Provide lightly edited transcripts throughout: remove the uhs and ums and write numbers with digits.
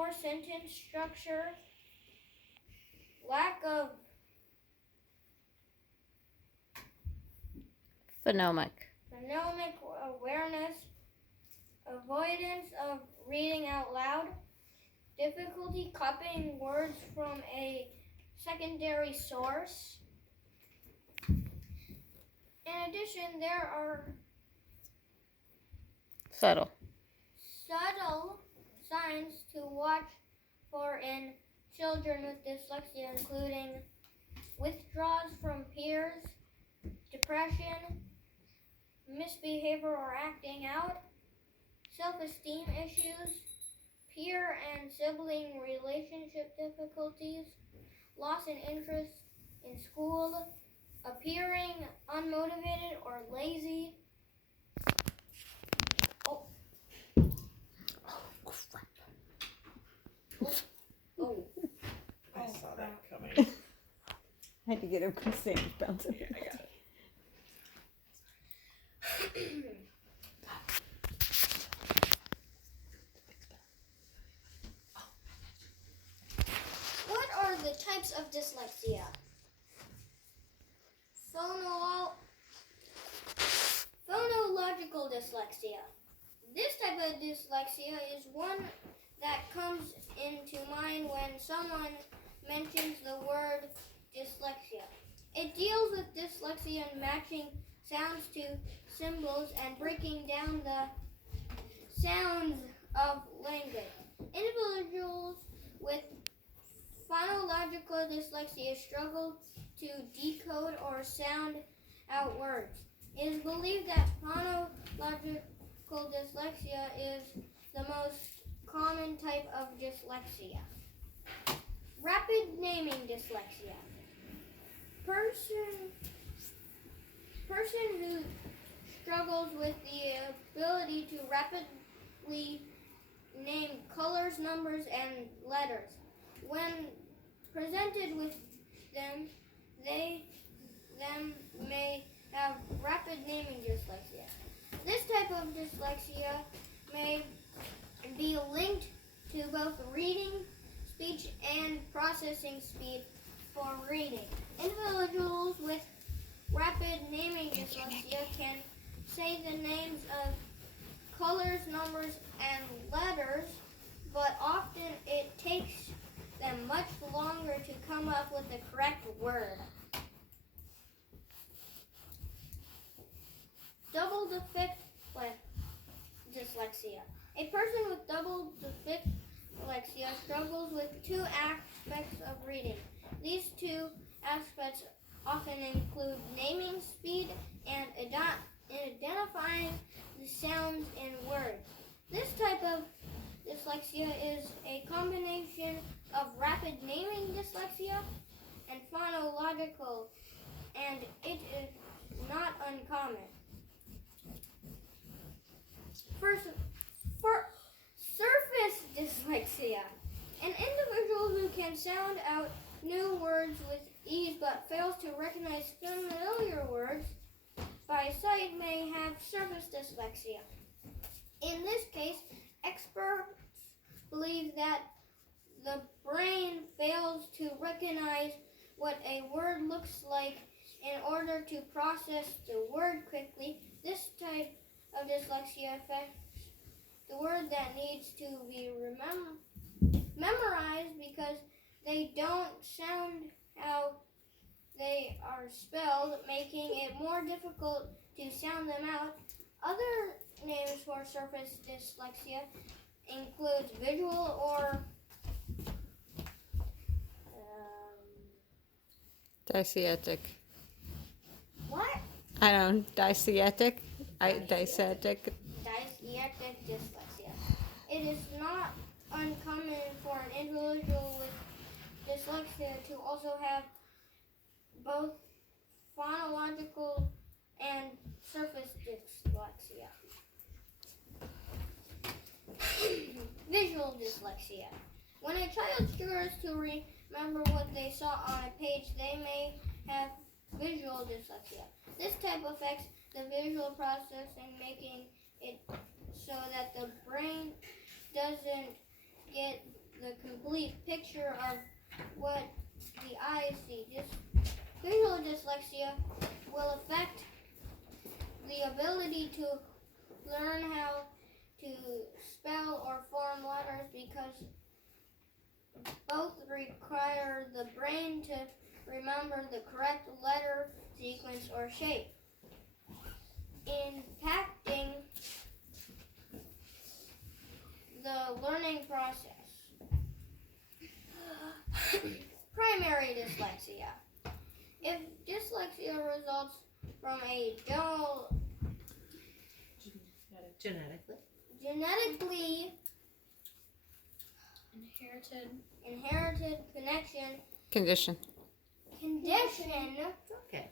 poor sentence structure, lack of phonemic awareness, avoidance of reading out loud, difficulty copying words from a secondary source. In addition, there are subtle signs to watch for in children with dyslexia, including withdrawals from peers, depression, misbehavior or acting out, self-esteem issues, peer and sibling relationship difficulties, loss in interest in school, appearing unmotivated or lazy. I saw that coming. I had to get him sandwich bouncing. Yeah, I got it. What are the types of dyslexia? Phonological dyslexia. This type of dyslexia is one that comes into mind when someone mentions the word dyslexia. It deals with dyslexia and matching sounds to symbols and breaking down the sounds of language. Individuals with phonological dyslexia struggle to decode or sound out words. It is believed that phonological dyslexia is the most common type of dyslexia. Rapid naming dyslexia. Person who struggles with the ability to rapidly name colors, numbers, and letters. When presented with them, they may have rapid naming dyslexia. This type of dyslexia may be linked to both reading, speech, and processing speed for reading. Individuals with rapid naming dyslexia can say the names of colors, numbers, and letters, but often it takes them much longer to come up with the correct word. Double defect dyslexia. A person with double defect dyslexia struggles with two aspects of reading. These two aspects often include naming speed and identifying the sounds in words. This type of dyslexia is a combination of rapid naming dyslexia and phonological, and it is not uncommon. Surface dyslexia. An individual who can sound out new words with ease but fails to recognize familiar words by sight may have surface dyslexia. In this case, experts believe that the brain fails to recognize what a word looks like in order to process the word quickly. This type of dyslexia affects the word that needs to be memorized because they don't sound how they are spelled, making it more difficult to sound them out. Other names for surface dyslexia includes visual or Dysthetic. what? I don't know, dysthetic. Dysthetic. Dyslexic dyslexia. It is not uncommon for an individual with dyslexia to also have both phonological and surface dyslexia. Visual dyslexia. When a child struggles to remember what they saw on a page, they may have visual dyslexia. This type affects the visual processing, making it so that the brain doesn't get complete picture of what the eyes see. Visual dyslexia will affect the ability to learn how to spell or form letters because both require the brain to remember the correct letter sequence or shape. Impacting the learning process. Primary dyslexia. If dyslexia results from a genetically inherited Condition. Okay.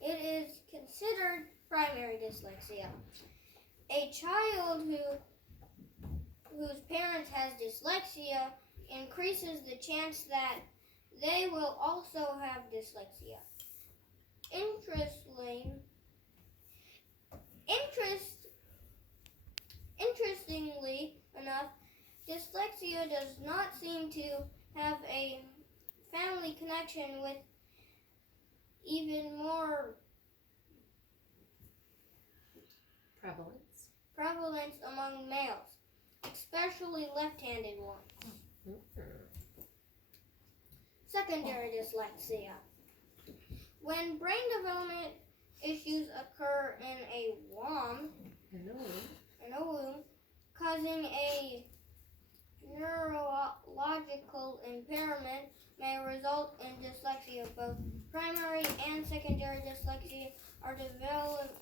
It is considered primary dyslexia. A child whose parents has dyslexia increases the chance that they will also have dyslexia. Interestingly enough, dyslexia does not seem to have a family connection with even more prevalence among males, especially left-handed ones. Secondary dyslexia. When brain development issues occur in a womb, causing a neurological impairment may result in dyslexia. Both primary and secondary dyslexia are developed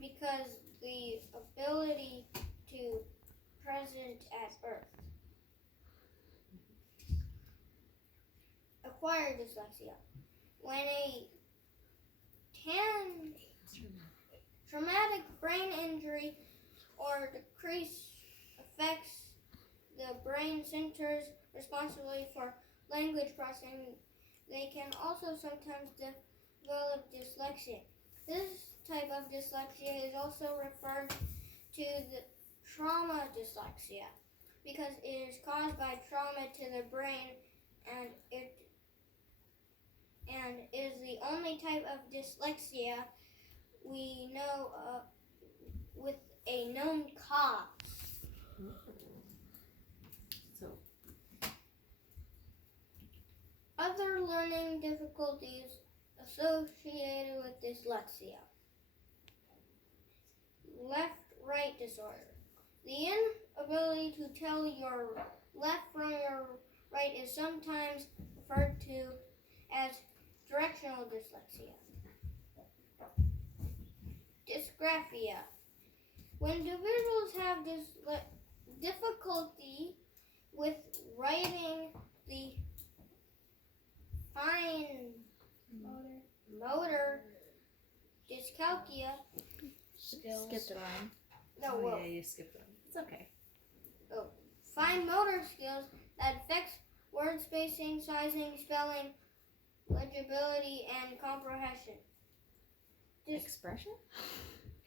because the ability to present at birth. Acquired dyslexia. When a traumatic brain injury or decrease affects the brain centers responsible for language processing, they can also sometimes develop dyslexia. This type of dyslexia is also referred to the trauma dyslexia because it is caused by trauma to the brain and it is the only type of dyslexia we know with a known cause. Other learning difficulties associated with dyslexia. Left-right disorder. The inability to tell your left from your right is sometimes referred to as directional dyslexia. Dysgraphia. When individuals have difficulty with writing the fine motor dyscalculia. Skipped a line. You skipped one. It's okay. Fine motor skills that affects word spacing, sizing, spelling, legibility, and comprehension. Expression?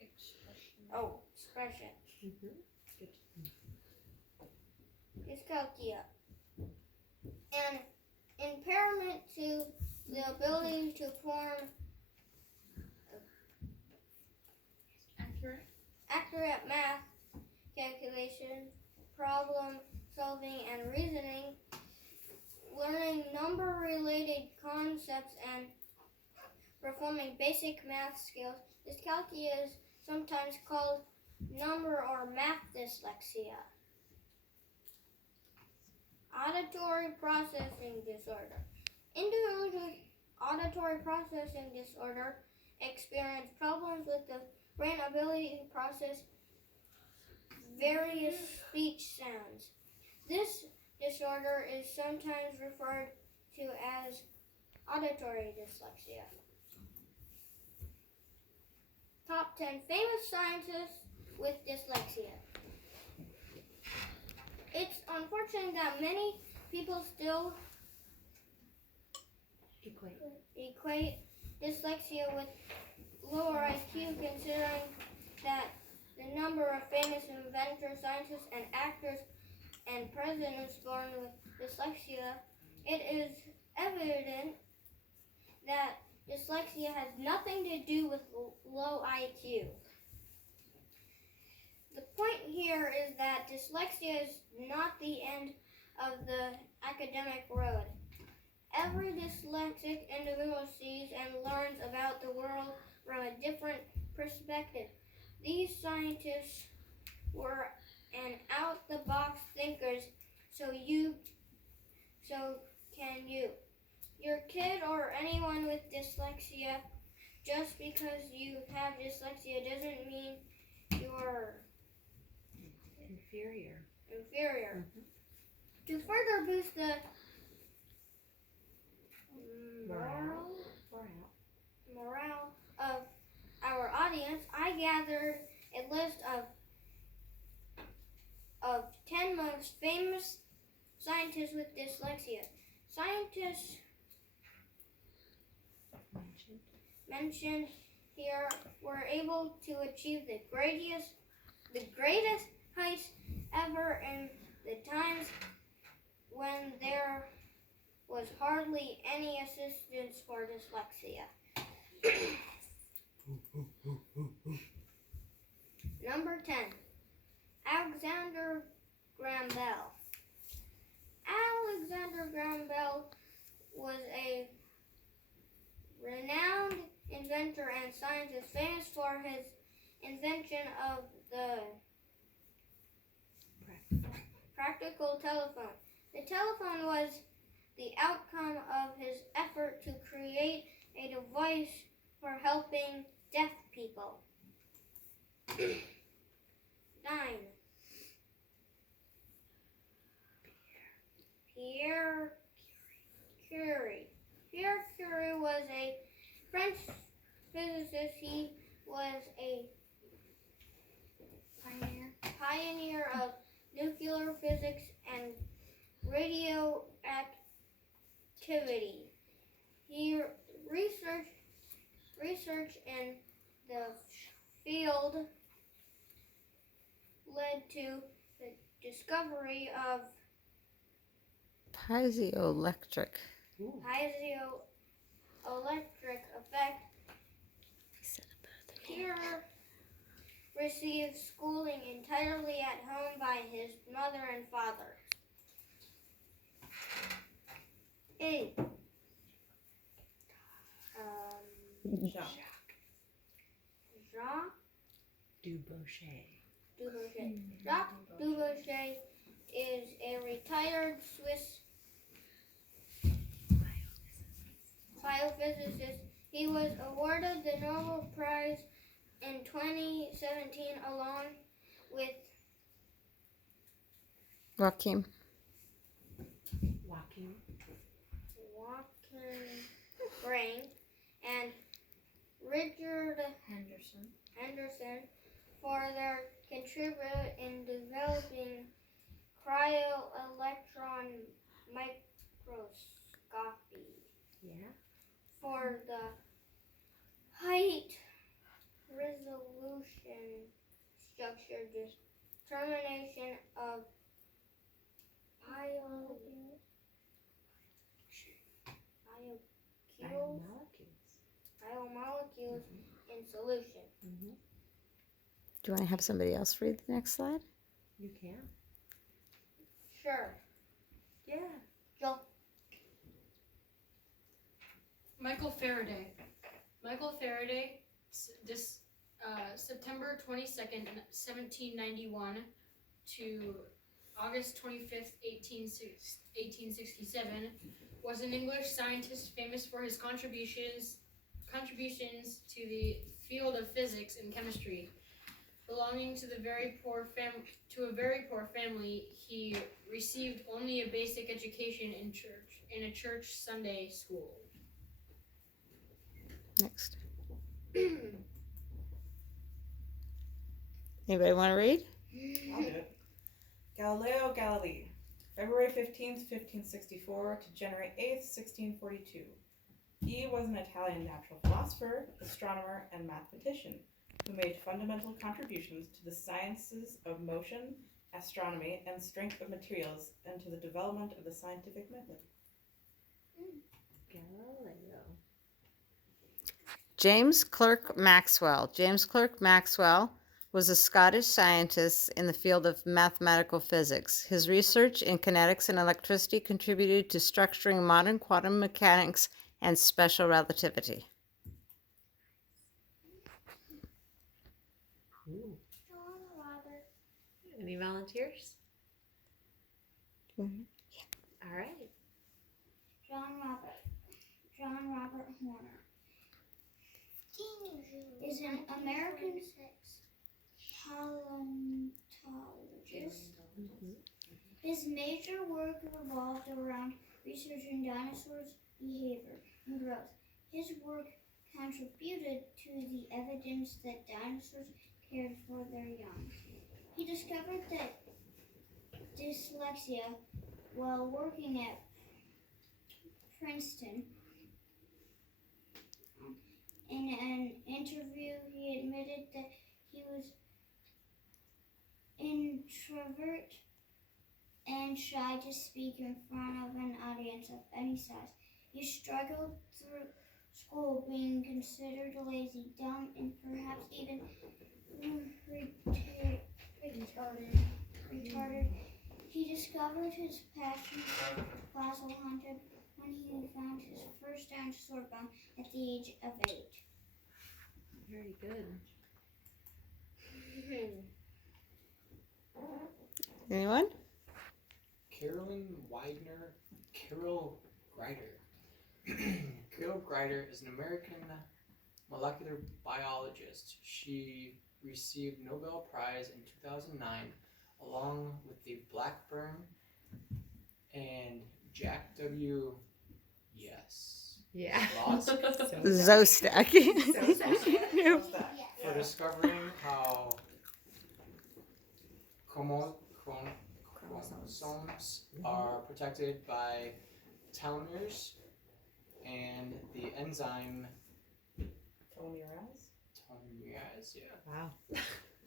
Expression. Dyscalculia. An impairment to the ability to form accurate math calculation, problem solving, and reasoning, learning number-related concepts, and performing basic math skills. Dyscalculia is sometimes called number or math dyslexia. Auditory processing disorder. Individuals with auditory processing disorder experience problems with the brain ability to process various speech sounds. This disorder is sometimes referred to as auditory dyslexia. Top 10 famous scientists with dyslexia. It's unfortunate that many people still equate dyslexia with lower IQ, considering that the number of famous inventors, scientists, and actors and and presidents born with dyslexia, it is evident that dyslexia has nothing to do with low IQ. The point here is that dyslexia is not the end of the academic road. Every dyslexic individual sees and learns about the world from a different perspective. These scientists were an out-the-box thinkers, so can you. Your kid or anyone with dyslexia, just because you have dyslexia doesn't mean you're Inferior. inferior. To further boost the morale of our audience, I gathered a list of 10 most famous scientists with dyslexia. Scientists mentioned here were able to achieve the greatest heights ever in the times when there was hardly any assistance for dyslexia. Number 10, Alexander Graham Bell. Alexander Graham Bell was a renowned inventor and scientist famous for his invention of the practical telephone. The telephone was the outcome of his effort to create a device for helping deaf people. 9. Pierre Curie. Pierre Curie was a French physicist. He was a pioneer of nuclear physics and radioactivity. He research in the field led to the discovery of Piezoelectric. piezoelectric effect. Pierre received schooling entirely at home by his mother and father. 8. Jacques Jean Dubochet. Jacques Dubochet is a retired Swiss biophysicist. He was awarded the Nobel Prize in 2017 along with Joachim. Brain and Richard Henderson. for their contribution in developing cryo-electron microscopy for the height resolution structure determination of biomolecules in solution. Do you want to have somebody else read the next slide? You can. Sure. Yeah. Joel. Michael Faraday. Michael Faraday, September 22nd, 1791 to August 25th, 1867, was an English scientist famous for his contributions to the field of physics and chemistry. Belonging to a very poor family, he received only a basic education in a church Sunday school. Next. Anybody want to read? I'll do it. Galileo Galilei, February 15th, 1564 to January 8th, 1642. He was an Italian natural philosopher, astronomer, and mathematician who made fundamental contributions to the sciences of motion astronomy, and strength of materials into the development of the scientific method? Galileo. James Clerk Maxwell. James Clerk Maxwell was a Scottish scientist in the field of mathematical physics. His research in kinetics and electricity contributed to structuring modern quantum mechanics and special relativity. Ooh. John Robert. Any volunteers? Mhm. All right. John Robert. John Robert Horner is an American paleontologist. Mm-hmm. His major work revolved around researching dinosaurs' behavior and growth. His work contributed to the evidence that dinosaurs cared for their young. He discovered that dyslexia while working at Princeton. In an interview, he admitted that he was introvert and shy to speak in front of an audience of any size. He struggled through school, being considered lazy, dumb, and perhaps even retarded. He discovered his passion for fossil hunting when he found his first dinosaur bone at the age of 8. Very good. Anyone? Carol Greider. Carol Greider is an American molecular biologist. She received Nobel Prize in 2009 along with Dave Blackburn and Jack W. Yeah. Zostak. Nope. For discovering how chromosomes are protected by telomeres and the enzyme Telomerase? telomerase, yeah. Wow.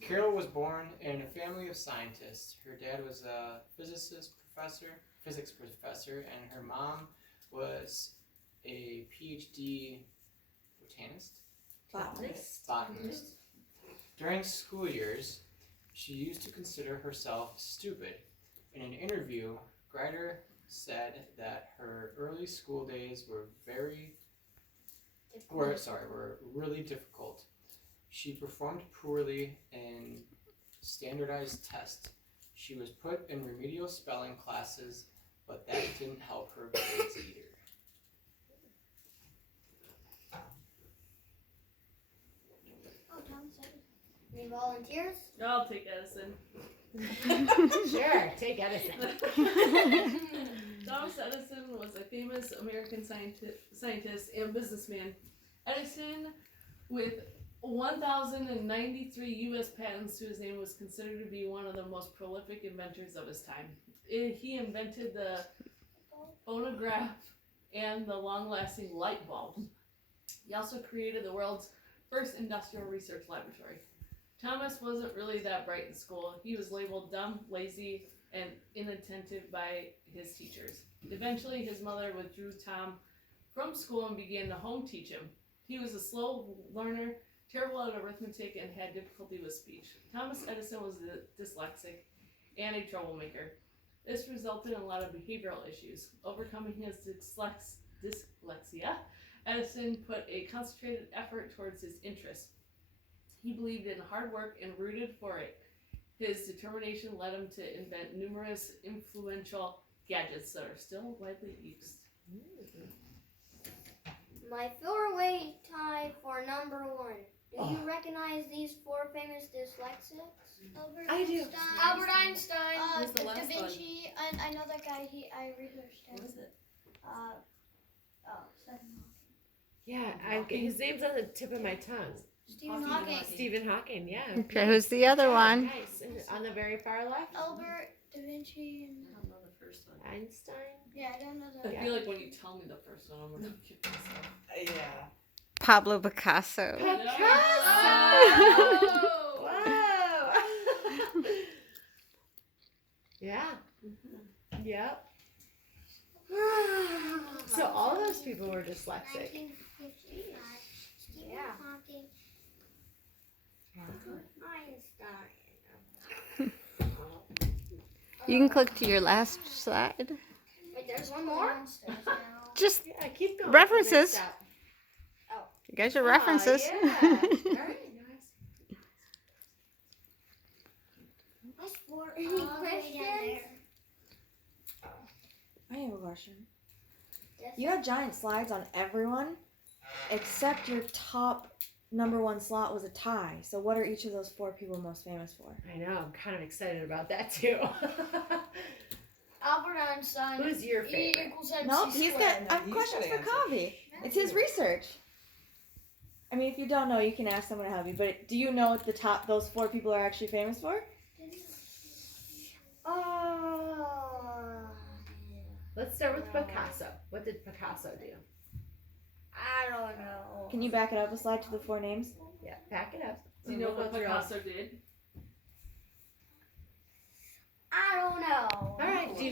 Carol was born in a family of scientists. Her dad was a physics professor, and her mom was a PhD botanist. During school years, she used to consider herself stupid. In an interview, Greider said that her early school days were really difficult. She performed poorly in standardized tests. She was put in remedial spelling classes, but that didn't help her grades either. Oh, Tom said it. Any volunteers? I'll take Edison. Sure, take Edison. Thomas Edison was a famous American scientist and businessman. Edison, with 1,093 U.S. patents to his name, was considered to be one of the most prolific inventors of his time. He invented the phonograph and the long-lasting light bulb. He also created the world's first industrial research laboratory. Thomas wasn't really that bright in school. He was labeled dumb, lazy, and inattentive by his teachers. Eventually, his mother withdrew Tom from school and began to home teach him. He was a slow learner, terrible at arithmetic, and had difficulty with speech. Thomas Edison was dyslexic and a troublemaker. This resulted in a lot of behavioral issues. Overcoming his dyslexia, Edison put a concentrated effort towards his interests. He believed in hard work and rooted for it. His determination led him to invent numerous influential gadgets that are still widely used. My throwaway tie for number 1. Do you recognize these 4 famous dyslexics? I do. Albert Einstein. Who's the last Da Vinci. I know that guy. I researched him. What is it? Stephen Yeah, his name's on the tip of my tongue. Hawking. Stephen Hawking, yeah. Okay, who's the other one? Nice. And on the very far left? Albert, Da Vinci, and I don't know the first one. Einstein. yeah, I don't know I the. feel like when you tell me the first one, I'm gonna kick myself. Yeah. Pablo Picasso. Picasso! Oh! Wow! Yeah. Yep. So all those people were dyslexic. Yeah. You can click to your last slide. Wait, there's one more? Just Yeah, keep going. References. Next step. you got your Ah, references. yeah. Very nice. Any questions? I have a question. You had giant slides on everyone, except your top number one slot was a tie. So what are each of those 4 people most famous for? I know. I'm kind of excited about that too. Albert Einstein. Who's your E favorite? equals MC Nope, he's squared. got He's questions gotta for answer. Kavi. It's his research. I mean, if you don't know, you can ask someone to help you. But do you know what the top those 4 people are actually famous for? Let's start with Picasso. What did Picasso do? I don't know. Can you back it up a slide to the 4 names? Yeah, back it up. Do you know We'll what go through all- Picasso did?